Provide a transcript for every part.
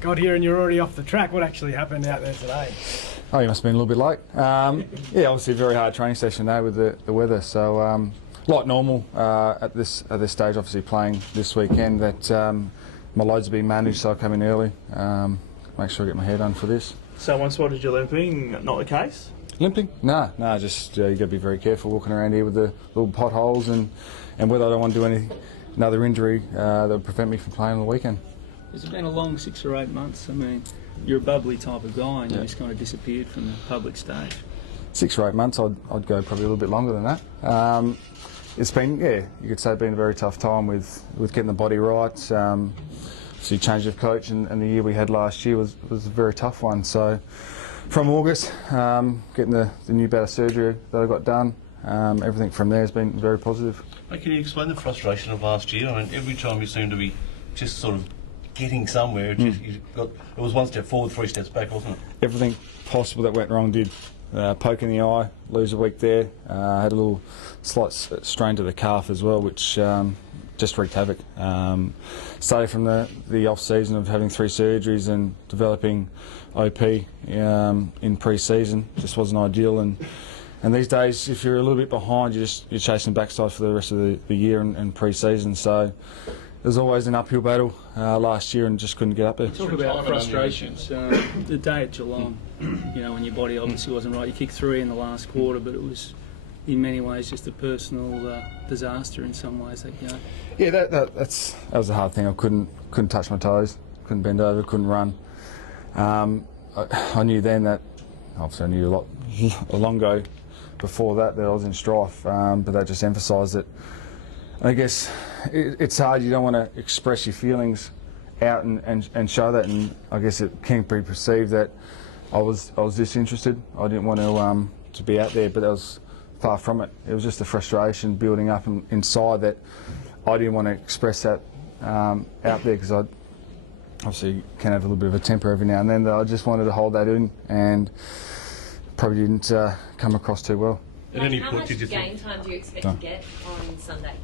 Got here and you're already off the track. What actually happened out there today? Oh, you must have been a little bit late. Yeah, obviously a very hard training session there with the weather. So like normal at this stage, obviously playing this weekend. That my loads are being managed, so I come in early. Make sure I get my hair done for this. So once spotted you limping, not the case? Limping? No, just you got to be very careful walking around here with the little potholes and whether I don't want to do another injury that would prevent me from playing on the weekend. It's been a long 6 or 8 months. I mean, you're a bubbly type of guy and you just kind of disappeared from the public stage. 6 or 8 months, I'd go probably a little bit longer than that. It's been, yeah, you could say it's been a very tough time with getting the body right. So change of coach and the year we had last year was a very tough one. So from August, getting the new better surgery that I got done, everything from there has been very positive. Mate, can you explain the frustration of last year? I mean, every time you seem to be just sort of getting somewhere, it was one step forward, 3 steps back, wasn't it? Everything possible that went wrong did. Poke in the eye, lose a week there. Had a little slight strain to the calf as well, which just wreaked havoc. Started from the off season of having 3 surgeries and developing OP in pre-season. Just wasn't ideal, and these days, if you're a little bit behind, you're chasing backside for the rest of the year and pre-season. So there's always an uphill battle last year, and just couldn't get up there. Talk about frustrations. The day at Geelong, you know, when your body obviously wasn't right. You kicked 3 in the last quarter, but it was in many ways just a personal disaster in some ways that game. Yeah, that was a hard thing. I couldn't touch my toes, couldn't bend over, couldn't run. I knew then that, obviously I knew a long ago before that I was in strife, but that just emphasised it. I guess it's hard. You don't want to express your feelings out and show that, and I guess it can be perceived that I was disinterested. I didn't want to be out there, but that was far from it. It was just a frustration building up inside that I didn't want to express that out there, because I obviously can have a little bit of a temper every now and then. That I just wanted to hold that in, and probably didn't come across too well. At any point, did you game time do you expect to get on Sunday?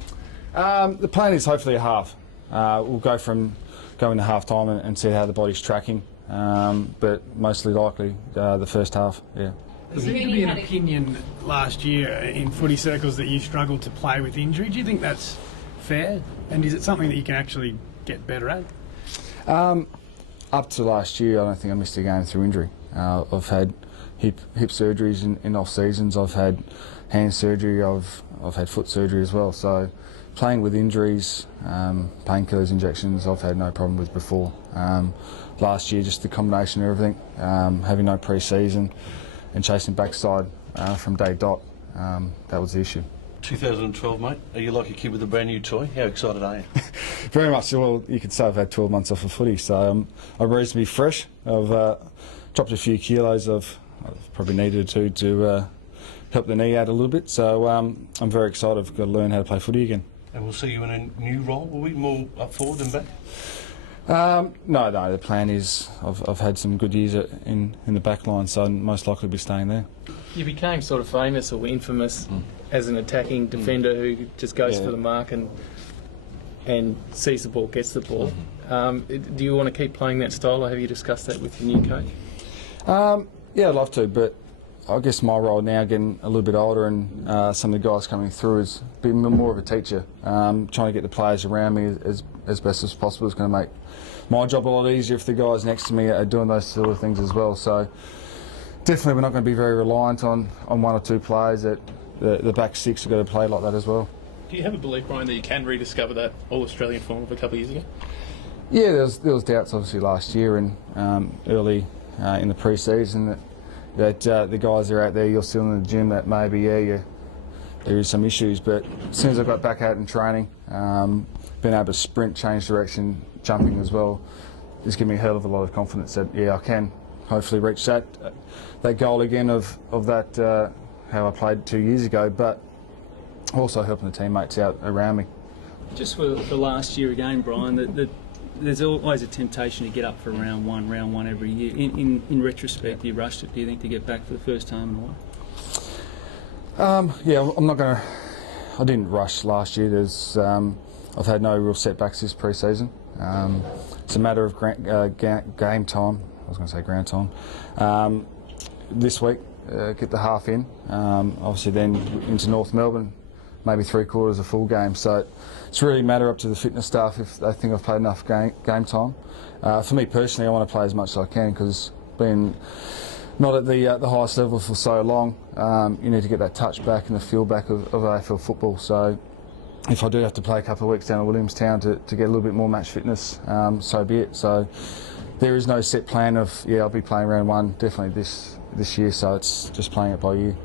The plan is hopefully a half. We'll go into half time and see how the body's tracking, but mostly likely the first half. Yeah. There seemed to be an opinion last year in footy circles that you struggled to play with injury. Do you think that's fair? And is it something that you can actually get better at? Up to last year, I don't think I missed a game through injury. I've had hip surgeries in off seasons. I've had hand surgery. I've had foot surgery as well. So playing with injuries, painkillers, injections, I've had no problem with before. Last year, just the combination of everything, having no pre-season and chasing backside from day dot, that was the issue. 2012, mate. Are you like a kid with a brand new toy? How excited are you? Very much. Well, you could say I've had 12 months off of footy, so I'm reasonably fresh. I've dropped a few kilos. I've probably needed to help the knee out a little bit. So I'm very excited. I've got to learn how to play footy again. And we'll see you in a new role. Will we more up forward than back? No. The plan is I've had some good years in the back line, so I'll most likely be staying there. You became sort of famous or infamous as an attacking defender who just goes for the mark and sees the ball, gets the ball. Do you want to keep playing that style, or have you discussed that with your new coach? Yeah, I'd love to, but I guess my role now, getting a little bit older, and some of the guys coming through, is being more of a teacher. Trying to get the players around me as best as possible is going to make my job a lot easier if the guys next to me are doing those sort of things as well. So definitely we're not going to be very reliant on 1 or 2 players. That the back 6 are going to play like that as well. Do you have a belief, Brian, that you can rediscover that All-Australian form of a couple of years ago? Yeah, there was doubts obviously last year and early in the pre-season that the guys that are out there, you're still in the gym, that maybe there is some issues, but as soon as I got back out in training, being able to sprint, change direction, jumping as well, just gave me a hell of a lot of confidence that I can hopefully reach that goal again of that how I played 2 years ago, but also helping the teammates out around me. Just for last year again, Brian, there's always a temptation to get up for round one every year. In retrospect, you rushed it, do you think, to get back for the first time in a while? Yeah, I'm not going to. I didn't rush last year. I've had no real setbacks this pre-season. It's a matter of game time. I was going to say ground time. This week, get the half in. Obviously, then into North Melbourne, maybe 3/4 a full game. So it's really a matter up to the fitness staff if they think I've played enough game time. For me personally, I want to play as much as I can because being not at the highest level for so long, you need to get that touch back and the feel back of AFL football. So if I do have to play a couple of weeks down at Williamstown to get a little bit more match fitness, so be it. So there is no set plan of, I'll be playing round one definitely this year, so it's just playing it by ear.